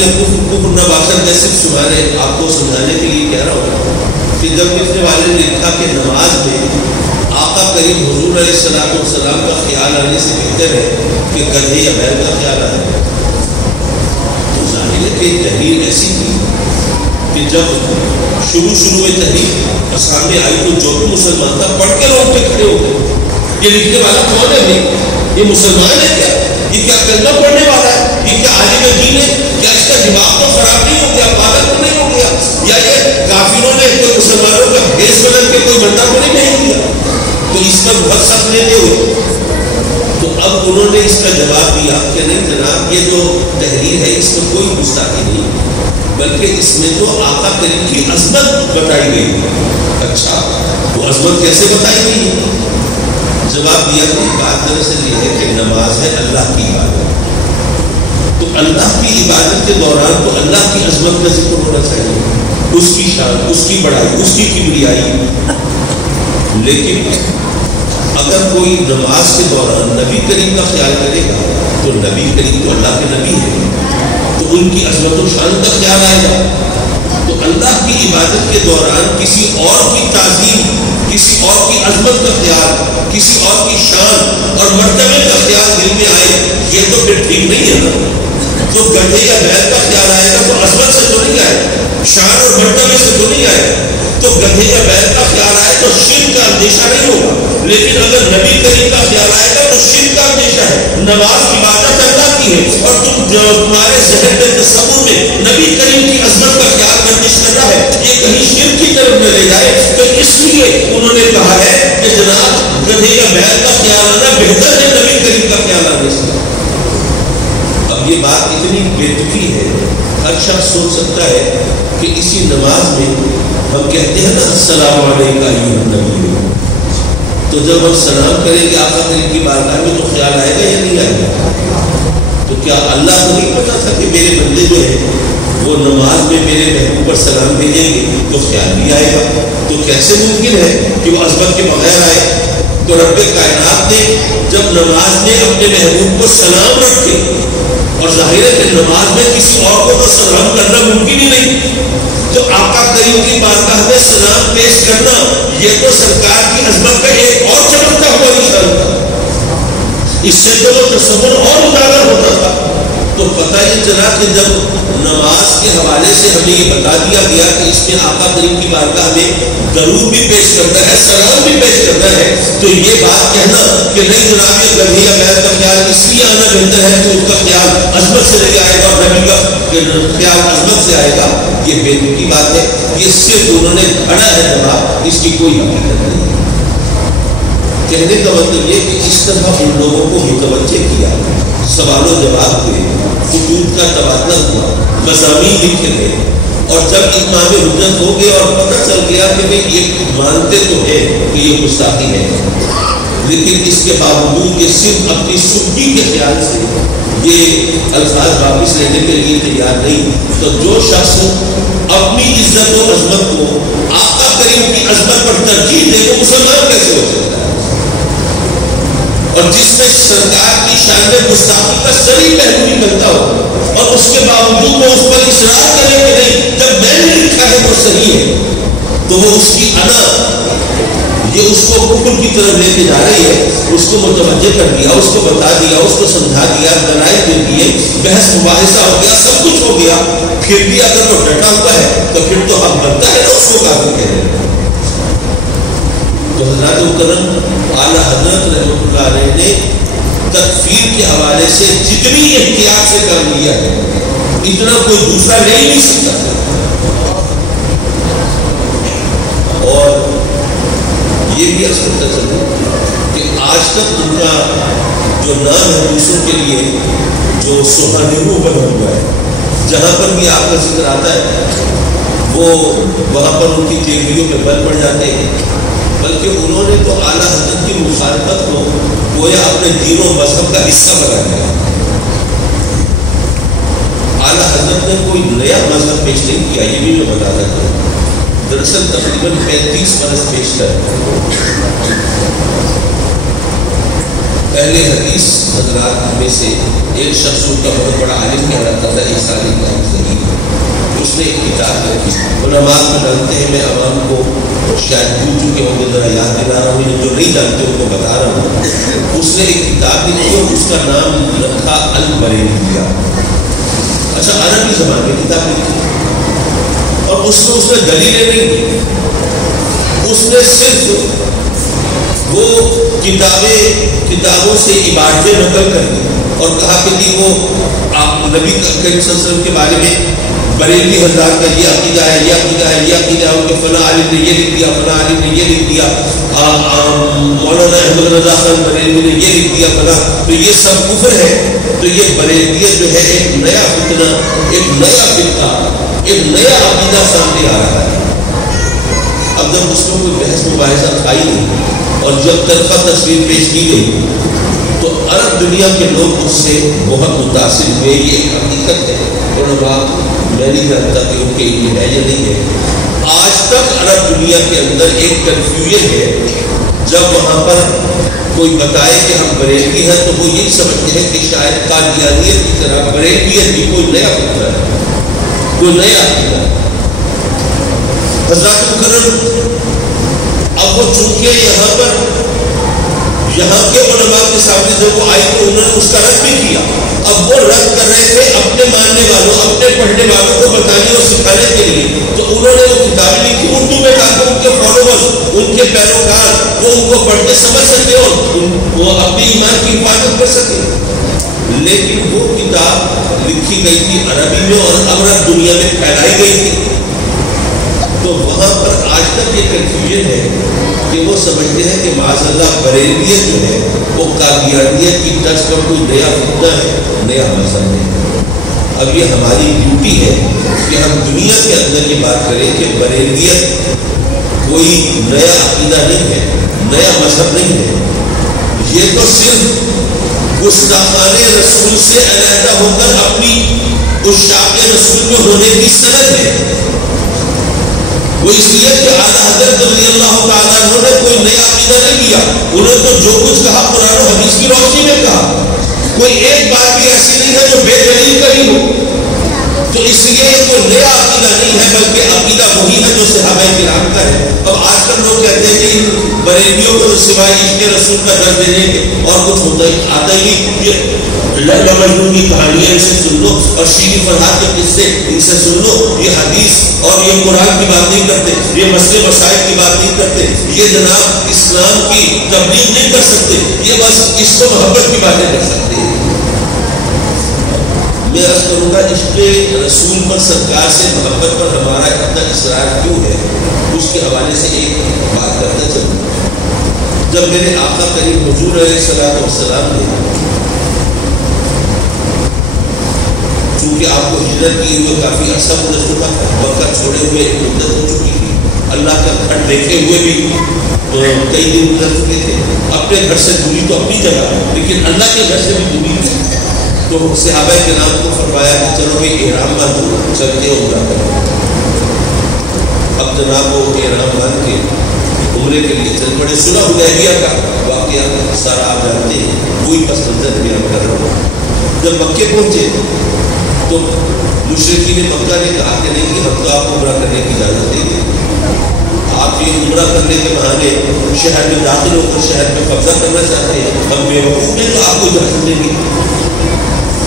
میں کفر نباشت ہے، صرف تمہارے آپ کو سمجھانے کے لیے کہہ رہا ہوں کہ جب لکھنے والے نے لکھا کہ نماز میں آقا کریم حضور علیہ الصلوۃ والسلام کا خیال آنے سے بہتر ہے کہ گدھے یا بیل کا خیال آئے، تو ظاہر ہے کہ تحریر ایسی تھی کہ جب شروع میں تحریر سامنے آئی تو جو بھی مسلمان تھا پڑھ کے لوگ پہ کھڑے ہو گئے، یہ لکھنے والا کون ہے بھائی؟ یہ مسلمان ہے کیا؟ یہ کیا کلمہ پڑھنے والا ہے؟ یہ کیا عالم دین ہے؟ کیا اس کا دماغ تو خراب نہیں ہو گیا، پاگل تو نہیں ہو گیا؟ یا یہ کافروں نے کوئی مسلمانوں کا بھیس بدل کے کوئی بندہ کو نہیں بھیج دیا؟ تو اس پر بہت سخت لیتے ہوئے تو اب انہوں نے اس کا جواب دیا کہ نہیں جناب، یہ جو تحریر ہے اس میں کوئی گستاخی نہیں، بلکہ اس میں تو آقا کریم کی عظمت بتائی گئی۔ اچھا، وہ عظمت کیسے بتائی گئی؟ جواب دیا کہ بات دراصل یہ ہے کہ نماز ہے اللہ کی عبادت، تو اللہ کی عبادت کے دوران تو اللہ کی عظمت کا ذکر ہونا چاہیے، اس کی شان، اس کی بڑائی، اس کی کبریائی۔ لیکن اگر کوئی نماز کے دوران نبی کریم کا خیال کرے گا تو نبی کریم تو اللہ کے نبی ہے، تو ان کی عظمت و شان کا خیال آئے گا۔ تو اللہ کی عبادت کے دوران کسی اور کی تعظیم، کسی اور کی عظمت کا خیال، کسی اور کی شان اور مرتبے کا خیال دل میں آئے، یہ تو پھر ٹھیک نہیں ہے نا۔ تو گدھے یا بیل کا خیال آئے گا تو عظمت سے تو نہیں آئے، شان اور مرتبے سے تو نہیں آئے۔ تو گدھے یا بیل کا خیال آئے تو شرک کا اندیشہ نہیں ہوگا، لیکن اگر نبی کریم کا خیال آئے گا تو شرک کا اندیشہ ہے۔ نماز عبادت اللہ کی ہے اور تمہارے ذہن میں تصور میں نبی کریم کی عظمت کا خیال گردش کر رہا ہے، یہ کہیں شرک کی طرف نہ لے جائے، تو اس لیے انہوں نے کہا ہے کہ جناب گدھے یا بیل کا خیال آنا بہتر ہے نبی کریم کا خیال آنے سے۔ اب یہ بات اتنی بےتکی ہے، ہر شخص سوچ سکتا ہے کہ اسی نماز میں ہم کہتے ہیں نا السلام علیکم ایھا النبی، تو جب ہم سلام کریں گے آقا کریم کی بارگاہ میں تو خیال آئے گا یا نہیں آئے گا؟ تو کیا اللہ کو نہیں پتا تھا کہ میرے بندے جو ہیں وہ نماز میں میرے محبوب پر سلام بھیجیں گے تو خیال بھی آئے گا؟ تو کیسے ممکن ہے کہ وہ عظمت کے بغیر آئے؟ تو رب کائنات نے جب نماز میں اپنے محبوب کو سلام رکھے، اور ظاہر ہے کہ نماز میں کسی اور کو تو سلام کرنا ممکن ہی نہیں، تو آقا کریم کی بارگاہ میں سلام پیش کرنا یہ تو سرکار کی عظمت کا ایک اور چمکتا ہوا نشان تھا، اس سے تو وہ تصور اور اجاگر ہوتا تھا۔ تو پتہ یہ چلا کہ جب نماز کے حوالے سے ہمیں یہ بتا دیا گیا کہ اس میں آقا کریم کی بارگاہ میں درود بھی پیش کرتا ہے، سلام بھی پیش کرتا ہے، تو یہ بات کہنا کہ نہیں جناب یہ گدھے یا بیل کا خیال اس لیے آنا بہتر ہے کہ اس کا خیال عظمت سے نہیں آئے گا اور نبی کا خیال عظمت سے آئے گا، یہ بے کی بات ہے، یہ صرف انہوں نے گھڑا ہے جواب، اس کی کوئی حقیقت نہیں۔ کہنے کا مطلب یہ کہ اس طرح ان لوگوں کو متوجہ کیا، سوال و جواب ہوئے، خطوط کا تبادلہ ہوا، مضامین لکھے گئے، اور جب اتمام حجت ہو گئے اور پتہ چل گیا کہ بھئی یہ مانتے تو ہیں کہ یہ گستاخی ہے، لیکن اس کے باوجود یہ صرف اپنی سبکی کے خیال سے یہ الفاظ واپس لینے کے لیے تیار نہیں، تو جو شخص اپنی عزت و عظمت کو آقا کریم کی عظمت پر ترجیح دے وہ مسلمان کیسے ہو سکتا ہے؟ اور جس میں سرکار کی شان میں گستاخی کا صحیح پہلو نکلتا ہو اور اس کے باوجود وہ اس پر اصرار کرے کہ نہیں جب میں نے لکھا ہے وہ صحیح ہے، تو وہ اس کی انا یہ اس کو کفر کی طرف لے کے جا رہی ہے، اس کو متوجہ کر دیا، اس کو بتا دیا، اس کو سمجھا دیا، دلائل دے دیے، بحث مباحثہ ہو گیا، سب کچھ ہو گیا، پھر بھی اگر وہ ڈٹا ہوا ہے تو پھر تو حق بنتا ہے نا اس کو کافر کہنے کا۔ تو حضرات مکرم اعلیٰ حضرت رحمۃ اللہ علیہ نے تکفیر کے حوالے سے جتنی احتیاط سے کر لیا ہے اتنا کوئی دوسرا لے ہی نہیں سکتا، اور یہ بھی عرض کرتا چلوں کہ آج تک ان کا جو نام ہے دوسروں کے لیے جو سہانیرو بنا ہوا ہے، جہاں پر بھی آپ کا ذکر آتا ہے وہ وہاں پر ان کی تیوریوں میں بل پڑ جاتے ہیں، بلکہ انہوں نے تو اعلیٰ حضرت کی مخالفت کو گویا اپنے دین و مذہب کا حصہ بنا دیا۔ اعلیٰ حضرت نے کوئی نیا مذہب پیش نہیں کیا، یہ بھی میں بتاتا ہوں، دراصل تقریباً 35 برس پیش کر اہل حدیث حضرات میں سے ایک شخص ان کا بہت بڑا عالم کہلاتا تھا، عیسائی کا ذریعہ، اس نے ایک کتاب لکھی، علماء کو جانتے ہیں، میں عوام کو شاید بھول چکے ہوں گے، ذرا یاد دلا رہا ہوں، جو نہیں جانتے ان کو بتا رہا ہوں۔ اس نے ایک کتاب لکھی اور اس کا نام رکھا البریلیہ۔ اچھا، عربی زبان میں کتاب لکھی اور اس نے دلیلیں نہیں دی، اس نے صرف وہ کتابوں سے عبارتیں نقل کر دی اور کہا کہ جی وہ آپ نبی کریم صلی اللہ علیہ وسلم کے بارے میں بریلوی حضرات کا یہ عقیدہ ہے، یہ عقیدہ ہے، یہ عقیدہ ہے، ان کے فلاں عالم نے یہ لکھ دیا، فلاں عالم نے یہ لکھ دیا، مولانا احمد رضا خان بریلوی نے یہ لکھ دیا فلاں، تو یہ سب کفر ہے۔ تو یہ بریلیت جو ہے ایک نیا فتنہ، ایک نیا فرقہ، ایک نیا عقیدہ سامنے آ رہا ہے۔ اب جب اس میں کوئی بحث مباحثہ آئی نہیں اور جب طرفہ تصویر پیش کی گئی تو عرب دنیا کے لوگ اس سے بہت متاثر ہوئے۔ یہ ایک حقیقت ہے، علماء میں نہیں جانتا کہ ان کے لیے ہے یا نہیں ہے۔ آج تک عرب دنیا کے اندر ایک کنفیوژن ہے، جب وہاں پر کوئی بتائے کہ ہم بریلوی ہیں تو وہ یہ سمجھتے ہیں کہ شاید قادیانیت کی طرح بریلویت بھی کوئی نیا فکر ہے، کوئی نیا عقیدہ ہے۔ حضرات مکرم، اب وہ چونکہ یہاں کے علماء کے سامنے جب وہ آئی تو انہوں نے اس کا رد بھی کیا۔ اب وہ رد کر رہے تھے اپنے ماننے والوں، اپنے پڑھنے والوں کو بتانے اور سکھانے کے لیے، تو انہوں نے وہ کتاب لکھی اردو میں تاکہ ان کے فالوورز، ان کے پیروکار وہ ان کو پڑھ کے سمجھ سکتے اور وہ اپنی ایمان کی حفاظت کر سکے۔ لیکن وہ کتاب لکھی گئی تھی عربی میں اور عرب دنیا میں پھیلائی گئی تھی، تو وہاں پر آج تک یہ کنفیوژن ہے کہ وہ سمجھتے ہیں کہ معاذ اللہ بریلیت جو ہے وہ قادیانیت کی ٹچ پر کوئی نیا فتنہ ہے، نیا مذہب ہے۔ اب یہ ہماری ڈیوٹی ہے کہ ہم دنیا کے اندر یہ بات کریں کہ بریلیت کوئی نیا عقیدہ نہیں ہے، نیا مذہب نہیں ہے، یہ تو صرف گستاخان رسول سے علیحدہ ہو کر اپنی عشاق رسول میں ہونے کی سند ہے۔ وہ اس لیے کہ اعلیٰ حضرت رضی اللہ تعالیٰ عنہ نے کوئی نیا عقیدہ نہیں کیا، انہوں نے تو جو کچھ کہا قرآن و حدیث کی روشنی میں کہا، کوئی ایک بات بھی ایسی نہیں ہے جو بے دلیل کہی ہو۔ تو اس لیے یہ کوئی نیا عقیدہ نہیں ہے بلکہ عقیدہ وہی ہے جو صحابہ کرام کا ہے۔ اب آج کل لوگ کہتے ہیں کہ ان بریلیوں کو سوائے عشق رسول کا درد دینے کے اور کچھ ہوتا ہی آتا ہی نہیں، یہ لیلا مجنون کی کہانیاں ان سے سن لو اور شیریں فرحات کے قصے ان سے سن لو، یہ حدیث اور یہ قرآن کی بات نہیں کرتے، یہ مسئلے مسائل کی بات نہیں کرتے، یہ جناب اسلام کی تبلیغ نہیں کر سکتے، یہ بس عشق و محبت کی باتیں کر سکتے ہیں۔ میں عرض کروں گا عشق رسول پر، سرکار سے محبت پر ہمارا اتنا اصرار کیوں ہے، اس کے حوالے سے ایک بات کرتا چلوں۔ جب میرے آقا کریم حضور علیہ الصلوۃ والسلام نے، چونکہ آپ کو ہجرت کی ہوئے کافی عرصہ گزر چکا تھا، مکہ چھوڑے ہوئے ایک مدت ہو چکی تھی، اللہ کا گھر دیکھے ہوئے بھی کئی دن گزر چکے تھے، اپنے گھر سے دوری تو اپنی جگہ لیکن اللہ کے گھر سے بھی دوری تھی، تو صحابہ کرام کو فرمایا کہ چلو بھی احرام باندھو، چلتے عمرہ کرو۔ اب جناب وہ احرام باندھ کے عمرے کے لیے چل پڑے۔ صلح حدیبیہ کا واقعہ سارا آپ جانتے ہیں، وہی پس منظر بیان کر رہا ہوں۔ جب مکے پہنچے تو مشرکین مکہ نے کہا کہ نہیں کہ ہم تو آپ کو عمرہ کرنے کی اجازت دیں گے، آپ یہ عمرہ کرنے کے بہانے شہر میں داخل ہو کر شہر میں قبضہ کرنا چاہتے ہیں، ہم بے وقوف ہیں تو آپ کو اجازت دیں گے۔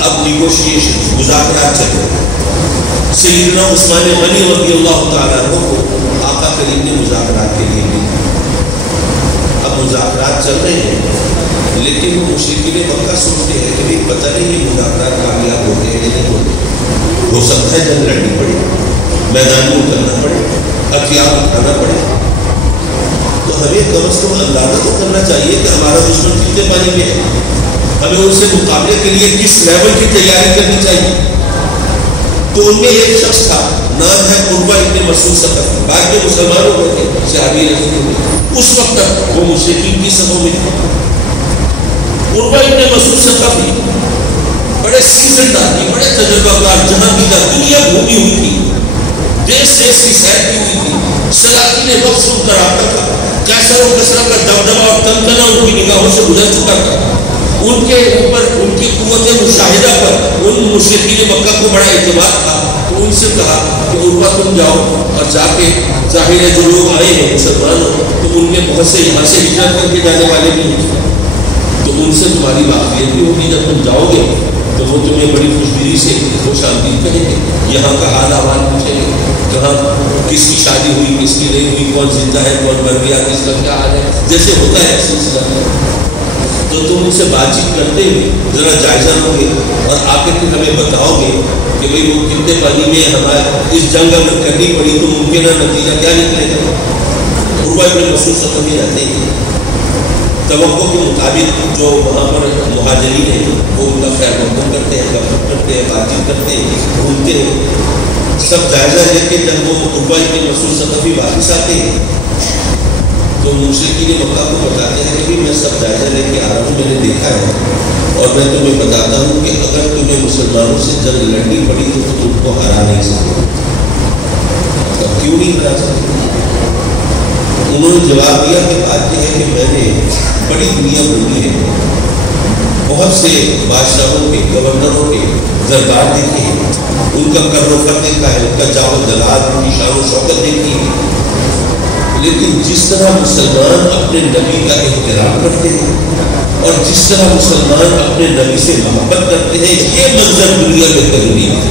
اب نیگوشیشن، مذاکرات چل رہے، سیدنا عثمان غنی رضی اللہ تعالیٰ عنہ کو آقا کریم نے مذاکرات کے لیے بھیجا۔ اب مذاکرات چل رہے ہیں لیکن مشرکین مکہ سوچتے ہیں کہ پتہ نہیں یہ مذاکرات کامیاب ہوتے ہیں یا نہیں ہوتے، ہو سکتا ہے جنگ لڑنی پڑے، میدان میں اترنا پڑے، ہتھیار اٹھانا پڑے، تو ہمیں کم از کم اندازہ تو کرنا چاہیے کہ ہمارا دشمن کتنے پانی میں ہے، ہمیں ان سے مقابلے کے لیے کس لیول کی تیاری کرنی چاہیے۔ تو ان میں ایک شخص تھا، نام ہے عروہ ابن مسعود ثقفی، بعد میں مسلمان ہو گئے تھے، صحابی رسول، اس وقت تک وہ مشرکین کی صفوں میں تھا۔ عروہ ابن مسعود ثقفی بڑے سیزنڈ آدمی، بڑے تجربہ کار، جہاں کی دنیا گھومی ہوئی تھی، دیش دیش کی سیر کی ہوئی تھی، سلاطین وقت سن کر آتا تھا، کیسر و کسرا کا دبدبہ اور تنتنا ان کی نگاہوں سے گزر چکا تھا۔ ان کے اوپر ان کی قوت مشاہدہ پر ان مشرکین مکہ کو بڑا اعتماد تھا، تو ان سے کہا کہ عروہ تم جاؤ اور جا کے ظاہر ہے جو لوگ آئے ہیں مسلمان تو ان کے بہت سے یہاں سے ہجرت کر کے جانے والے بھی ہیں، تو ان سے تمہاری واقعیت بھی ہوگی، جب تم جاؤ گے تو وہ تمہیں بڑی خوشدلی سے خوش آمدید کہیں گے، یہاں کا حال احوال پوچھیں گے، کہاں کس کی شادی ہوئی کس کی نہیں ہوئی، کون زندہ ہے کون مر گیا، کس کا کیا حال ہے، جیسے ہوتا ہے سلسلہ۔ تو تم ان سے بات چیت کرتے ہوئے ذرا جائزہ لو گے اور آ کے پھر ہمیں بتاؤ گے کہ بھئی وہ کتنے پانی میں ہمارا اس جنگ اگر کرنی پڑی تو ممکنہ نتیجہ کیا نکلے گا۔ عروہ بن مسعود ثقفی رہتے ہیں، توقع کے مطابق جو وہاں پر مہاجرین ہیں وہ ان کا خیر مقدم کرتے ہیں، گفتگو کرتے ہیں، بات چیت کرتے ہیں، گھومتے ہیں، سب جائزہ لے کے جب وہ عروہ بن مسعود ثقفی واپس آتے ہیں تو مشرکین مکہ کو بتاتے ہیں کہ میں سب جائزہ لے کے آ رہا ہوں، میں نے دیکھا ہے اور میں تمہیں بتاتا ہوں کہ اگر تمہیں مسلمانوں سے جنگ لڑنی پڑی تو تم ان کو ہرا نہیں سکتے۔ اب کیوں نہیں ہرا سکتے؟ انہوں نے جواب دیا کہ بات یہ ہے کہ میں نے بڑی دنیا گھومی ہے، بہت سے بادشاہوں کے گورنروں کے دربار دیکھے ہیں، ان کا کر و فر دیکھا ہے، ان کا جاہ و جلال، ان کی شان و شوکت دیکھی ہے، لیکن جس طرح مسلمان اپنے نبی کا احترام کرتے ہیں اور جس طرح مسلمان اپنے نبی سے محبت کرتے ہیں یہ منظر دنیا میں کبھی نہیں ہے۔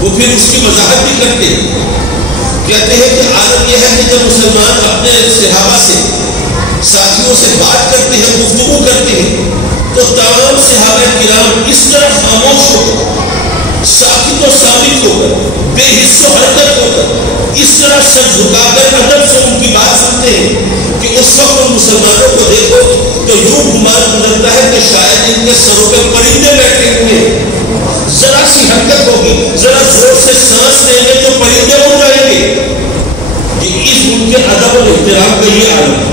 وہ پھر اس کی وضاحت بھی کرتے ہیں، کہتے ہیں کہ عالم یہ ہے کہ جب مسلمان اپنے صحابہ سے ساتھیوں سے بات کرتے ہیں، گفتگو کرتے ہیں تو تمام صحابہ کرام اس طرح خاموش ہو کر، ساکت و ثابت ہو کر، بے حس و حرکت ہو کر، اس طرح سر جھکا کر ادب سے ان کی بات سنتے ہیں کہ اس وقت ان مسلمانوں کو دیکھو تو یوں گمان گزرتا ہے کہ شاید ان کے سروں پہ پرندے بیٹھے ہوئے ہیں، ذرا سی حرکت ہوگی، ذرا زور سے سانس لیں گے تو پرندے اڑ جائیں گے۔ یہ اس ان کے ادب اور احترام کا یہ عالم ہے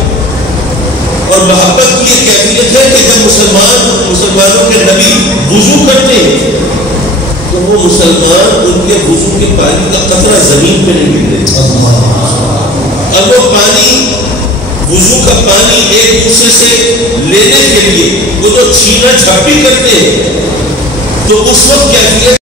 اور محبت کی یہ کیفیت ہے کہ جب مسلمانوں کے نبی وضو کرتے ہیں تو وہ مسلمان ان کے وضو کے پانی کا قطرہ زمین پہ نہیں گرتے، اور وہ پانی وضو کا پانی ایک دوسرے سے لینے کے لیے وہ جو چھینا جھاپی کرتے ہیں تو اس وقت کیفیت